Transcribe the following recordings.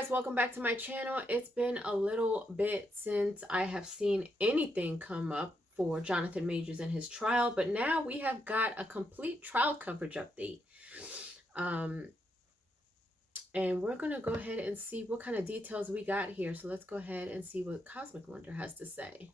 guys, welcome back to my channel. It's been a little bit since I have seen anything come up for Jonathan Majors and his trial, but now we have got a complete trial coverage update. And we're going to go ahead and see what kind of details we got here. So let's go ahead and see what Cosmic Wonder has to say.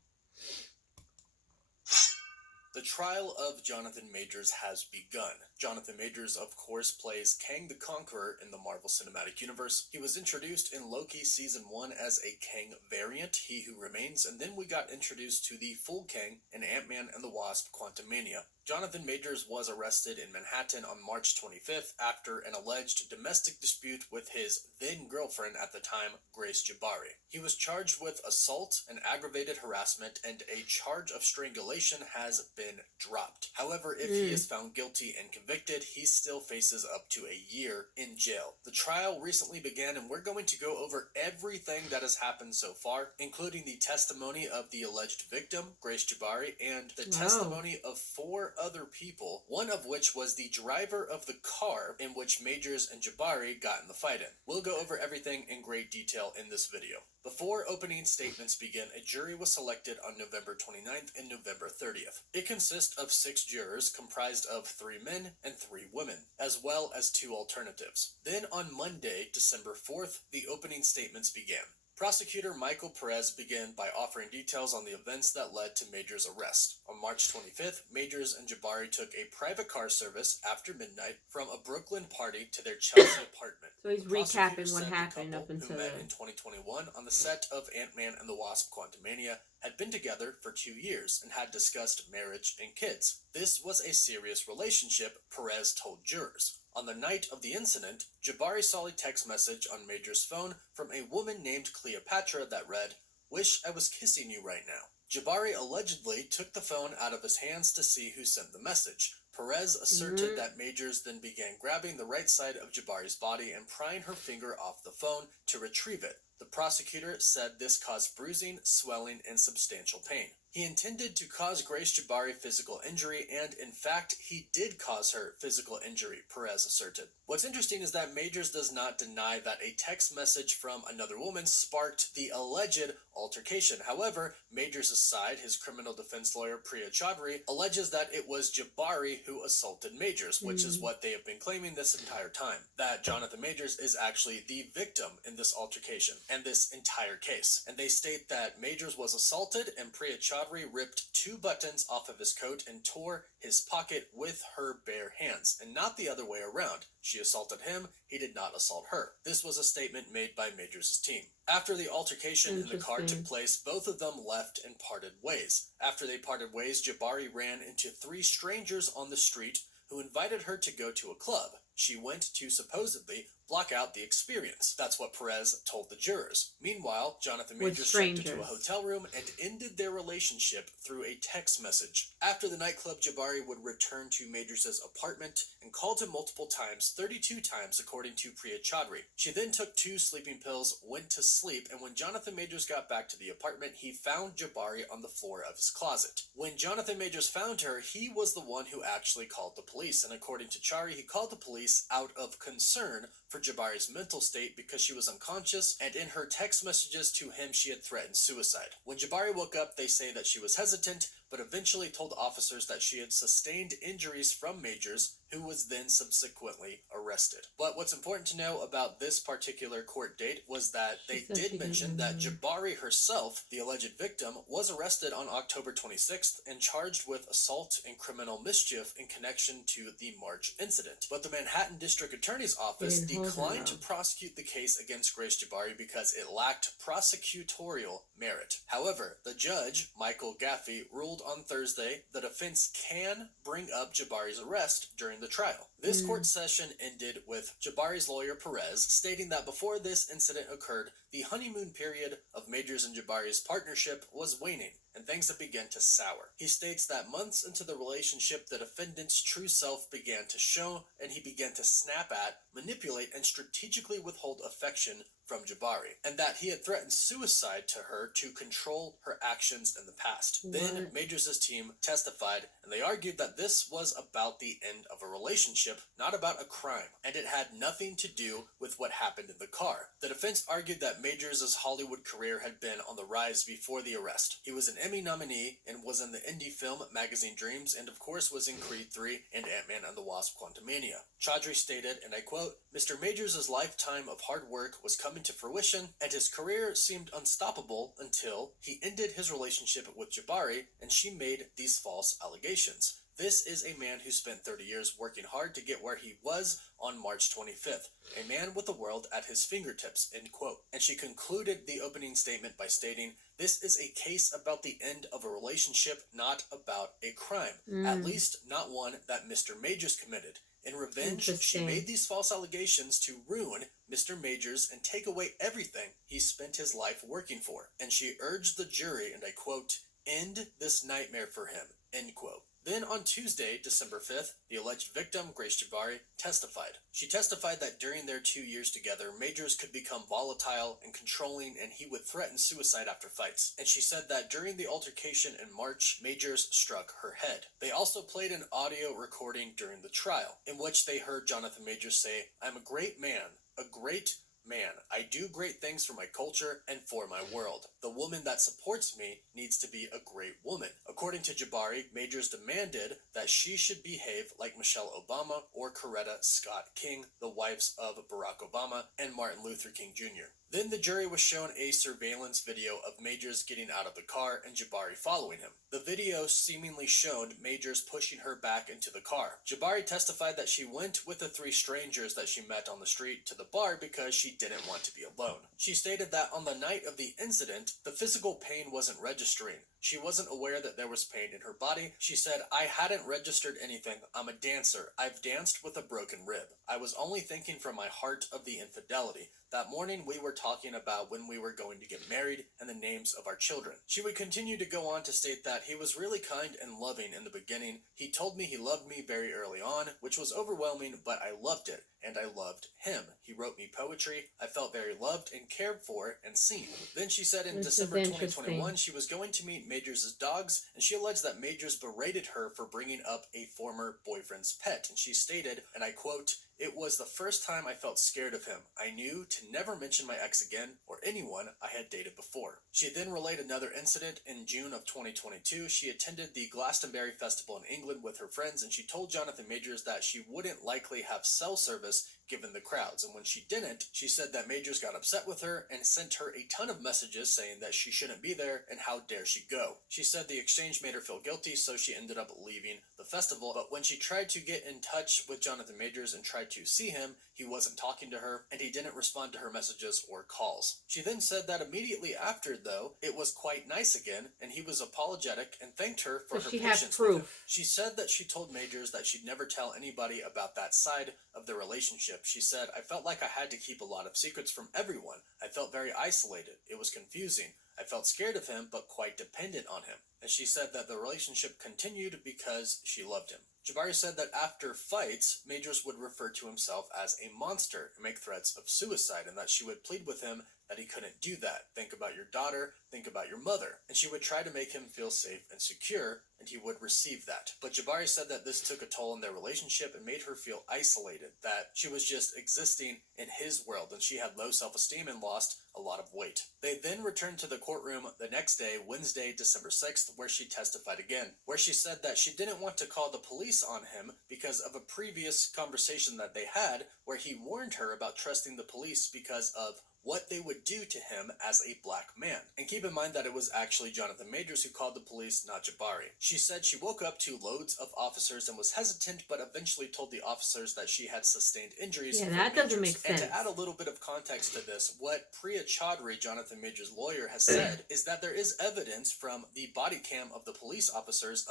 The trial of Jonathan Majors has begun. Jonathan Majors, of course, plays Kang the Conqueror in the Marvel Cinematic Universe. He was introduced in Loki Season 1 as a Kang variant, He Who Remains, and then we got introduced to the full Kang in Ant-Man and the Wasp: Quantumania. Jonathan Majors was arrested in Manhattan on March 25th after an alleged domestic dispute with his then-girlfriend at the time, Grace Jabari. He was charged with assault and aggravated harassment, and a charge of strangulation has been dropped. However, if he is found guilty and convicted, he still faces up to a year in jail. The trial recently began, and we're going to go over everything that has happened so far, including the testimony of the alleged victim, Grace Jabari, and the testimony of 4 other people, one of which was the driver of the car in which Majors and Jabari got in the fight in. We'll go over everything in great detail in this video. Before opening statements begin, a jury was selected on November 29th and November 30th. It consists of 6 jurors comprised of 3 men and 3 women, as well as 2 alternatives. Then on Monday, December 4th, the opening statements began. Prosecutor Michael Perez began by offering details on the events that led to Majors' arrest. On March 25th, Majors and Jabari took a private car service after midnight from a Brooklyn party to their Chelsea apartment. So he's recapping what happened up until who met in 2021 on the set of Ant-Man and the Wasp: Quantumania had been together for 2 years and had discussed marriage and kids. This was a serious relationship, Perez told jurors. On the night of the incident, Jabari saw a text message on Majors' phone from a woman named Cleopatra that read, "Wish I was kissing you right now." Jabari allegedly took the phone out of his hands to see who sent the message. Perez asserted that Majors then began grabbing the right side of Jabari's body and prying her finger off the phone to retrieve it. The prosecutor said this caused bruising, swelling, and substantial pain. He intended to cause Grace Jabari physical injury, and in fact, he did cause her physical injury, Perez asserted. What's interesting is that Majors does not deny that a text message from another woman sparked the alleged altercation. However, Majors' side, his criminal defense lawyer Priya Chaudhry, alleges that it was Jabari who assaulted Majors, which is what they have been claiming this entire time. That Jonathan Majors is actually the victim in this altercation and this entire case. And they state that Majors was assaulted and Priya Chaudhry ripped 2 buttons off of his coat and tore his pocket with her bare hands, and not the other way around. She assaulted him, he did not assault her. This was a statement made by Majors' team. After the altercation in the car took place, both of them left and parted ways. After they parted ways, Jabari ran into 3 strangers on the street who invited her to go to a club. She went to supposedly block out the experience. That's what Perez told the jurors. Meanwhile, Jonathan Majors checked into a hotel room and ended their relationship through a text message. After the nightclub, Jabari would return to Majors' apartment and called him multiple times, 32 times according to Priya Chaudhry. She then took 2 sleeping pills, went to sleep, and when Jonathan Majors got back to the apartment, he found Jabari on the floor of his closet. When Jonathan Majors found her, he was the one who actually called the police, and according to Chaudhry, he called the police out of concern for Jabari's mental state because she was unconscious, and in her text messages to him she had threatened suicide. When Jabari woke up, they say that she was hesitant, but eventually told officers that she had sustained injuries from Majors, who was then subsequently arrested. But what's important to know about this particular court date was that they did mention that Jabari herself, the alleged victim, was arrested on October 26th and charged with assault and criminal mischief in connection to the March incident. But the Manhattan District Attorney's Office declined to prosecute the case against Grace Jabari because it lacked prosecutorial merit. However, the judge, Michael Gaffey, ruled on Thursday the defense can bring up Jabari's arrest during the trial. This court session ended with Jabari's lawyer Perez stating that before this incident occurred, the honeymoon period of Majors and Jabari's partnership was waning, and things had begun to sour. He states that months into the relationship, the defendant's true self began to show, and he began to snap at, manipulate, and strategically withhold affection from Jabari, and that he had threatened suicide to her to control her actions in the past. What? Then Majors' team testified, and they argued that this was about the end of a relationship, not about a crime, and it had nothing to do with what happened in the car. The defense argued that Majors' Hollywood career had been on the rise before the arrest. He was an Emmy nominee and was in the indie film magazine Dreams, and of course was in Creed 3 and Ant-Man and the Wasp: Quantumania. Chaudhry stated, and I quote, "Mr. Majors' lifetime of hard work was coming to fruition, and his career seemed unstoppable until he ended his relationship with Jabari, and she made these false allegations. This is a man who spent 30 years working hard to get where he was on March 25th, a man with the world at his fingertips," end quote. And she concluded the opening statement by stating, "This is a case about the end of a relationship, not about a crime, at least not one that Mr. Majors committed. In revenge, she made these false allegations to ruin Mr. Majors and take away everything he spent his life working for." And she urged the jury, and I quote, "End this nightmare for him," end quote. Then on Tuesday, December 5th, the alleged victim, Grace Jabari, testified. She testified that during their 2 years together, Majors could become volatile and controlling, and he would threaten suicide after fights. And she said that during the altercation in March, Majors struck her head. They also played an audio recording during the trial, in which they heard Jonathan Majors say, "I'm a great man, a great man. I do great things for my culture and for my world. The woman that supports me needs to be a great woman." According to Jabari, Majors demanded that she should behave like Michelle Obama or Coretta Scott King, the wives of Barack Obama and Martin Luther King Jr. Then the jury was shown a surveillance video of Majors getting out of the car and Jabari following him. The video seemingly showed Majors pushing her back into the car. Jabari testified that she went with the 3 strangers that she met on the street to the bar because she didn't want to be alone. She stated that on the night of the incident, the physical pain wasn't registering. She wasn't aware that there was pain in her body. She said, "I hadn't registered anything. I'm a dancer. I've danced with a broken rib. I was only thinking from my heart of the infidelity. That morning we were talking about when we were going to get married and the names of our children." She would continue to go on to state that he was really kind and loving in the beginning. "He told me he loved me very early on, which was overwhelming, but I loved it, and I loved him. He wrote me poetry. I felt very loved and cared for and seen." Then she said in December 2021 she was going to meet Majors' dogs, and she alleged that Majors berated her for bringing up a former boyfriend's pet. And she stated, and I quote, "It was the first time I felt scared of him. I knew to never mention my ex again or anyone I had dated before." She then relayed another incident in June of 2022. She attended the Glastonbury Festival in England with her friends, and she told Jonathan Majors that she wouldn't likely have cell service given the crowds. And when she didn't, she said that Majors got upset with her and sent her a ton of messages saying that she shouldn't be there and how dare she go. She said the exchange made her feel guilty, so she ended up leaving the festival. But when she tried to get in touch with Jonathan Majors and tried to see him, he wasn't talking to her, and he didn't respond to her messages or calls. She then said that immediately after, though, it was quite nice again, and he was apologetic and thanked her for her patience with him. She said that she told Majors that she'd never tell anybody about that side of the relationship. She said, "I felt like I had to keep a lot of secrets from everyone. I felt very isolated. It was confusing. I felt scared of him, but quite dependent on him." And she said that the relationship continued because she loved him. Jabari said that after fights, Majors would refer to himself as a monster and make threats of suicide, and that she would plead with him that he couldn't do that. "Think about your daughter, think about your mother." And she would try to make him feel safe and secure, and he would receive that. But Jabari said that this took a toll on their relationship and made her feel isolated, that she was just existing in his world, and she had low self-esteem and lost a lot of weight. They then returned to the courtroom the next day, Wednesday, December 6th, where she testified again, where she said that she didn't want to call the police on him because of a previous conversation that they had where he warned her about trusting the police because of what they would do to him as a black man. And keep in mind that it was actually Jonathan Majors who called the police, not Jabari. She said she woke up to loads of officers and was hesitant, but eventually told the officers that she had sustained injuries. Yeah, that doesn't make sense. And to add a little bit of context to this, what Priya Chaudhry, Jonathan Majors' lawyer, has said is that there is evidence from the body cam of the police officers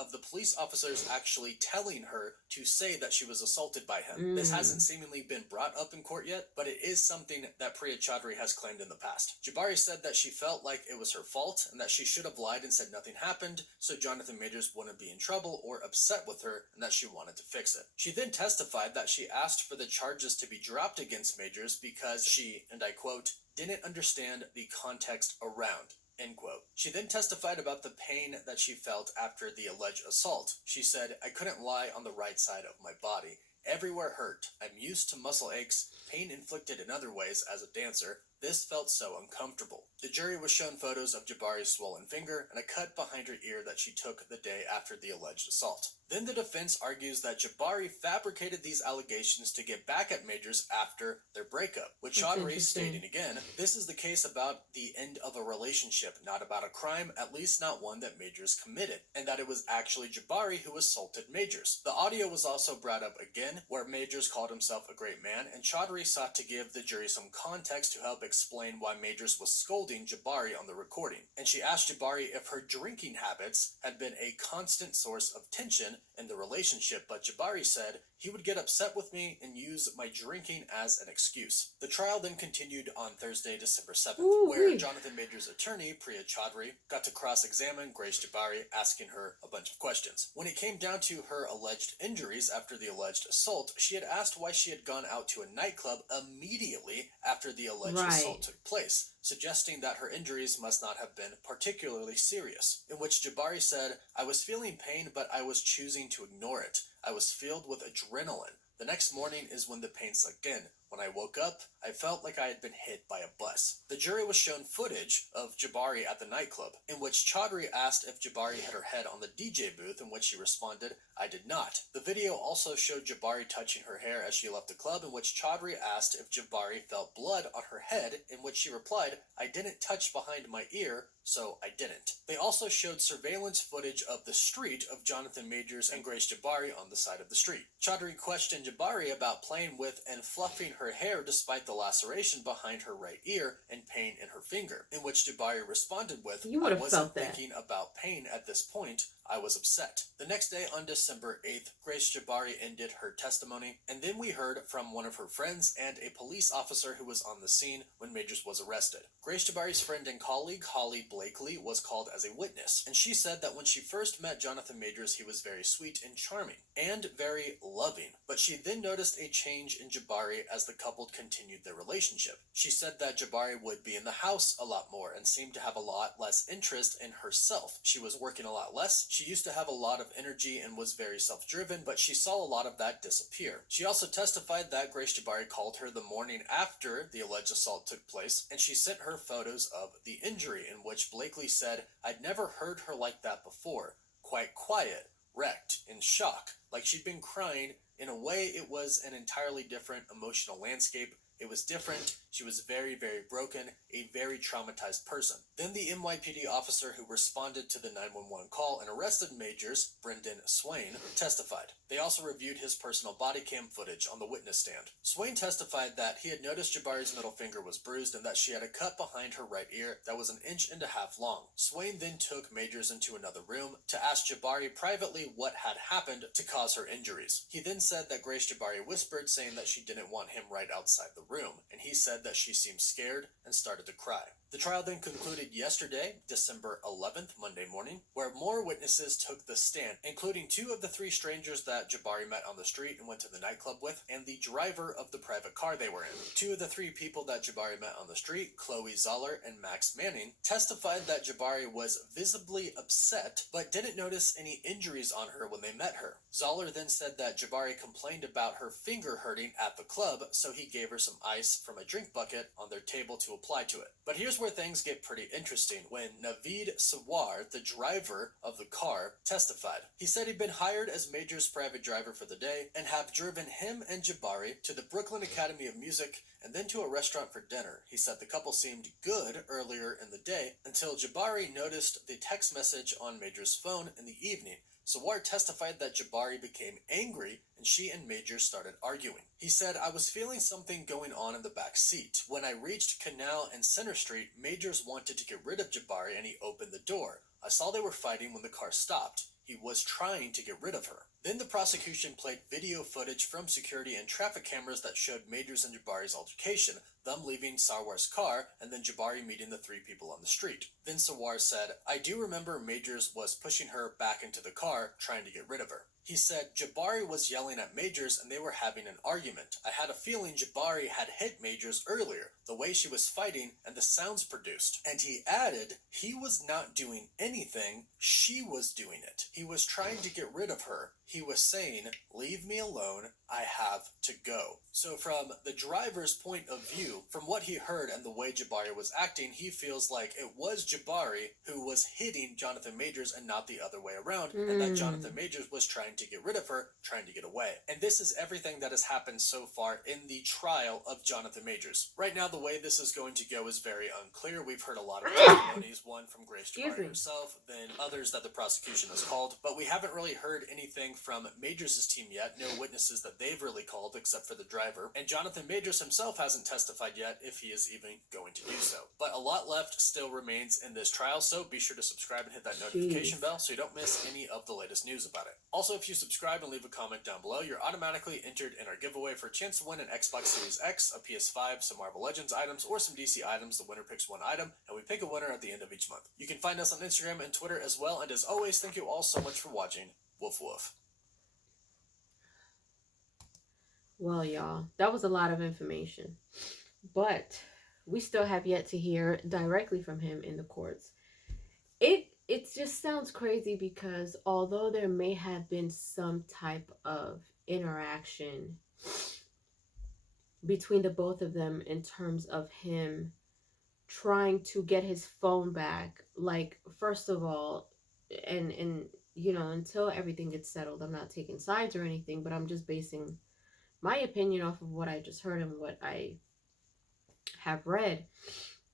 actually telling her to say that she was assaulted by him. This hasn't seemingly been brought up in court yet, but it is something that Priya Chaudhry has claimed in the past. Jabari said that she felt like it was her fault and that she should have lied and said nothing happened so Jonathan Majors wouldn't be in trouble or upset with her, and that she wanted to fix it. She then testified that she asked for the charges to be dropped against Majors because she, and I quote, didn't understand the context around. End quote. She then testified about the pain that she felt after the alleged assault. She said, "I couldn't lie on the right side of my body. Everywhere hurt. I'm used to muscle aches, pain inflicted in other ways as a dancer. This felt so uncomfortable." The jury was shown photos of Jabari's swollen finger and a cut behind her ear that she took the day after the alleged assault. Then the defense argues that Jabari fabricated these allegations to get back at Majors after their breakup, with Chaudhry stating again, "This is the case about the end of a relationship, not about a crime, at least not one that Majors committed, and that it was actually Jabari who assaulted Majors." The audio was also brought up again, where Majors called himself a great man, and Chaudhry sought to give the jury some context to help explain why Majors was scolding Jabari on the recording. And she asked Jabari if her drinking habits had been a constant source of tension in the relationship, but Jabari said he would get upset with me and use my drinking as an excuse. The trial then continued on Thursday, December 7th, where Jonathan Majors' attorney, Priya Chaudhry, got to cross-examine Grace Jabari, asking her a bunch of questions. When it came down to her alleged injuries after the alleged assault, she had asked why she had gone out to a nightclub immediately after the alleged assault took place, suggesting that her injuries must not have been particularly serious, in which Jabari said, "I was feeling pain, but I was choosing to ignore it. I was filled with adrenaline. The next morning is when the pain sunk in. When I woke up, I felt like I had been hit by a bus." The jury was shown footage of Jabari at the nightclub, in which Chaudhry asked if Jabari hit her head on the DJ booth, in which she responded, "I did not." The video also showed Jabari touching her hair as she left the club, in which Chaudhry asked if Jabari felt blood on her head, in which she replied, "I didn't touch behind my ear, so I didn't." They also showed surveillance footage of the street of Jonathan Majors and Grace Jabari on the side of the street. Chaudhry questioned Jabari about playing with and fluffing her hair despite the laceration behind her right ear and pain in her finger, in which Jabari responded with, "I wasn't thinking about pain at this point. I was upset." The next day, on December 8th, Grace Jabari ended her testimony, and then we heard from one of her friends and a police officer who was on the scene when Majors was arrested. Grace Jabari's friend and colleague, Holly Blakely, was called as a witness, and she said that when she first met Jonathan Majors, he was very sweet and charming, and very loving, but she then noticed a change in Jabari as the couple continued their relationship. She said that Jabari would be in the house a lot more and seemed to have a lot less interest in herself. She was working a lot less. She used to have a lot of energy and was very self-driven, but she saw a lot of that disappear. She also testified that Grace Jabari called her the morning after the alleged assault took place, and she sent her photos of the injury, in which Blakely said, "I'd never heard her like that before. Quite quiet, wrecked, in shock, like she'd been crying. In a way, it was an entirely different emotional landscape. It was different. She was very, very broken, a very traumatized person." Then the NYPD officer who responded to the 911 call and arrested Majors, Brendan Swain, testified. They also reviewed his personal body cam footage on the witness stand. Swain testified that he had noticed Jabari's middle finger was bruised and that she had a cut behind her right ear that was 1.5 inches long. Swain then took Majors into another room to ask Jabari privately what had happened to cause her injuries. He then said that Grace Jabari whispered, saying that she didn't want him right outside the room, and he said that she seemed scared and started to cry. The trial then concluded yesterday, December 11th, Monday morning, where more witnesses took the stand, including 2 of the 3 strangers that Jabari met on the street and went to the nightclub with, and the driver of the private car they were in. 2 of the 3 people that Jabari met on the street, Chloe Zoller and Max Manning, testified that Jabari was visibly upset, but didn't notice any injuries on her when they met her. Zoller then said that Jabari complained about her finger hurting at the club, so he gave her some ice from a drink bucket on their table to apply to it. But here's where things get pretty interesting when Naveed Sawar, the driver of the car, testified. He said he'd been hired as Major's private driver for the day and have driven him and Jabari to the Brooklyn Academy of Music and then to a restaurant for dinner. He said the couple seemed good earlier in the day until Jabari noticed the text message on Major's phone in the evening. Sawar testified that Jabari became angry and she and Major started arguing. He said, "I was feeling something going on in the back seat. When I reached Canal and Center Street, Majors wanted to get rid of Jabari and he opened the door. I saw they were fighting when the car stopped. He was trying to get rid of her." Then the prosecution played video footage from security and traffic cameras that showed Majors and Jabari's altercation, them leaving Sarwar's car, and then Jabari meeting the three people on the street. Then Sarwar said, "I do remember Majors was pushing her back into the car, trying to get rid of her." He said Jabari was yelling at Majors and they were having an argument. "I had a feeling Jabari had hit Majors earlier, the way she was fighting and the sounds produced." And he added, he was not doing anything, she was doing it. He was trying to get rid of her. He was saying, "Leave me alone, I have to go." So from the driver's point of view, from what he heard and the way Jabari was acting, he feels like it was Jabari who was hitting Jonathan Majors and not the other way around, and that Jonathan Majors was trying to get rid of her, trying to get away. And this is everything that has happened so far in the trial of Jonathan Majors. Right now, the way this is going to go is very unclear. We've heard a lot of testimonies, one from Grace Jabari herself, then others that the prosecution has called, but we haven't really heard anything from Majors' team yet, no witnesses that they've really called except for the driver, and Jonathan Majors himself hasn't testified yet if he is even going to do so. But a lot left still remains in this trial, so be sure to subscribe and hit that notification bell so you don't miss any of the latest news about it. Also, if you subscribe and leave a comment down below, you're automatically entered in our giveaway for a chance to win an Xbox Series X, a PS5, some Marvel Legends items, or some DC items. The winner picks one item, and we pick a winner at the end of each month. You can find us on Instagram and Twitter as well, and as always, thank you all so much for watching. Woof woof. Well, y'all, that was a lot of information, but we still have yet to hear directly from him in the courts. It just sounds crazy because although there may have been some type of interaction between the both of them in terms of him trying to get his phone back, like, first of all, and you know, until everything gets settled, I'm not taking sides or anything, but I'm just basing my opinion off of what I just heard and what I have read.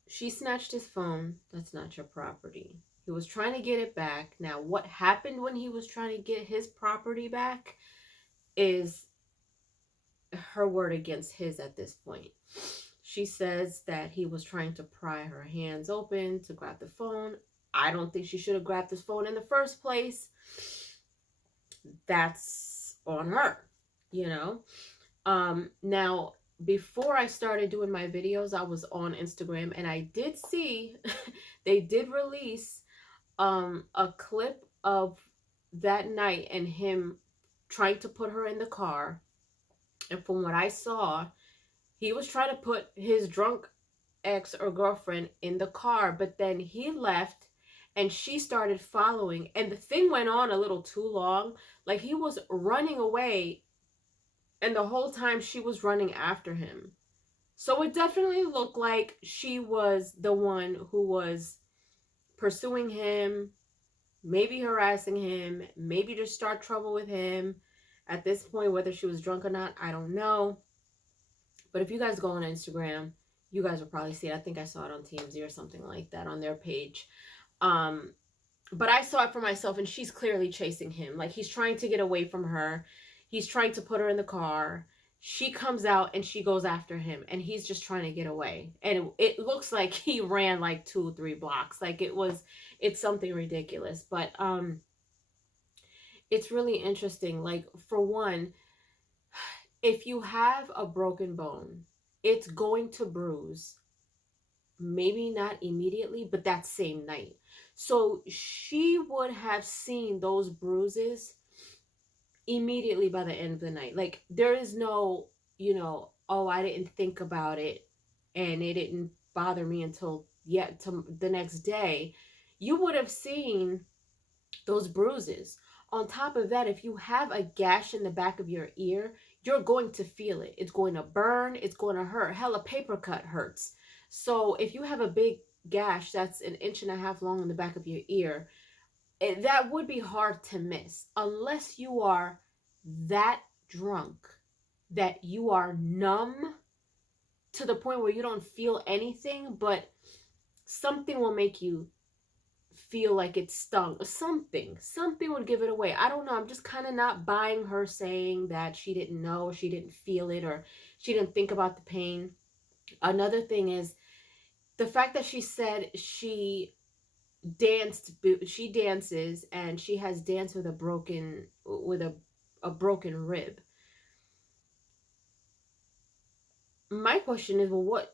She snatched his phone. That's not your property. He was trying to get it back. Now, what happened when he was trying to get his property back is her word against his at this point. She says that he was trying to pry her hands open to grab the phone. I don't think she should have grabbed this phone in the first place. That's on her, you know. Now, before I started doing my videos, I was on Instagram and I did see they did release a clip of that night and him trying to put her in the car. And from what I saw, he was trying to put his drunk ex or girlfriend in the car, but then he left and she started following, and the thing went on a little too long. Like, he was running away and the whole time she was running after him. So it definitely looked like she was the one who was pursuing him, maybe harassing him, maybe to start trouble with him. At this point, whether she was drunk or not, I don't know. But if you guys go on Instagram, you guys will probably see it. I think I saw it on TMZ or something like that on their page. But I saw it for myself, and she's clearly chasing him. Like, he's trying to get away from her. He's trying to put her in the car. She comes out and she goes after him, and he's just trying to get away. And it looks like he ran like 2-3 blocks. Like, it's something ridiculous. But it's really interesting. Like, for one, if you have a broken bone, it's going to bruise. Maybe not immediately, but that same night. So she would have seen those bruises immediately by the end of the night. Like, there is no, you know, oh, I didn't think about it and it didn't bother me until to the next day. You would have seen those bruises. On top of that, if you have a gash in the back of your ear, you're going to feel it. It's going to burn. It's going to hurt. Hell, a paper cut hurts. So if you have a big gash that's 1.5 inches long in the back of your ear, that would be hard to miss unless you are that drunk that you are numb to the point where you don't feel anything, but something will make you feel like it stung. Something would give it away. I don't know. I'm just kind of not buying her saying that she didn't know, or she didn't feel it, or she didn't think about the pain. Another thing is the fact that she said she dances and she has danced with a broken rib. My question is, well,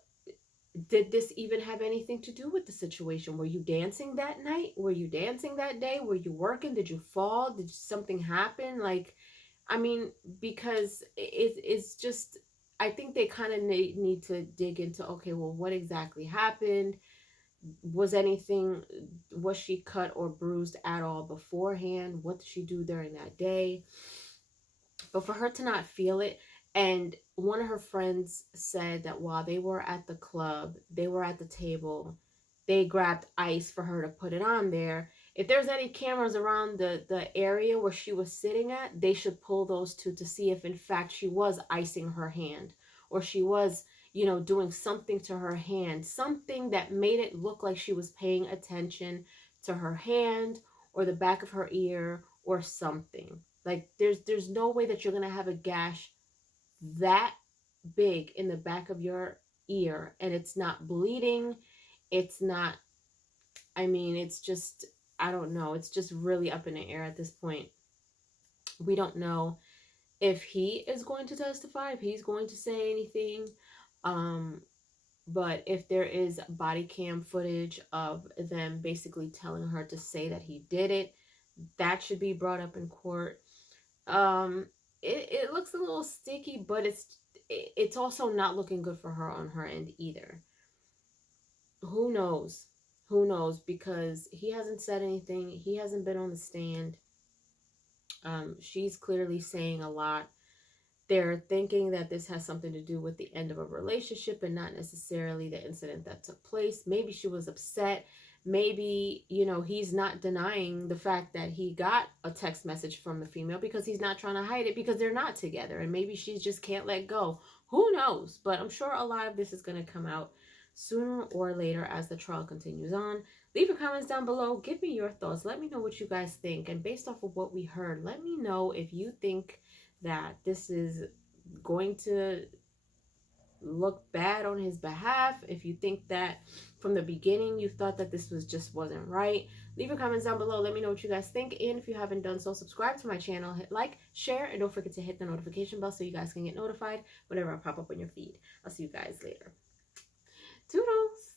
did this even have anything to do with the situation? Were you dancing that night? Were you dancing that day? Were you working? Did you fall? Did something happen? Like, I mean, because it's just, I think they kind of need to dig into, okay, well, what exactly happened? Was anything, was she cut or bruised at all beforehand? What did she do during that day? But for her to not feel it, and one of her friends said that while they were at the club, they were at the table, they grabbed ice for her to put it on there. If there's any cameras around the area where she was sitting at, they should pull those two to see if in fact she was icing her hand, or she was, doing something to her hand, something that made it look like she was paying attention to her hand or the back of her ear or something. Like, there's no way that you're gonna have a gash that big in the back of your ear and it's not bleeding. It's not, I mean, it's just, I don't know. It's just really up in the air at this point. We don't know if he is going to testify, if he's going to say anything. Um, but if there is body cam footage of them basically telling her to say that he did it, that should be brought up in court. It looks a little sticky, but it's also not looking good for her on her end either. Who knows? Who knows? Because he hasn't said anything. He hasn't been on the stand. She's clearly saying a lot. They're thinking that this has something to do with the end of a relationship and not necessarily the incident that took place. Maybe she was upset. Maybe, he's not denying the fact that he got a text message from the female because he's not trying to hide it because they're not together. And maybe she just can't let go. Who knows? But I'm sure a lot of this is going to come out sooner or later as the trial continues on. Leave your comments down below. Give me your thoughts. Let me know what you guys think. And based off of what we heard, let me know if you think that this is going to look bad on his behalf. If you think that from the beginning you thought that this wasn't right, leave your comments down below. Let me know what you guys think. And if you haven't done so, subscribe to my channel, hit like, share, and don't forget to hit the notification bell so you guys can get notified whenever I pop up on your feed. I'll see you guys later. Toodles.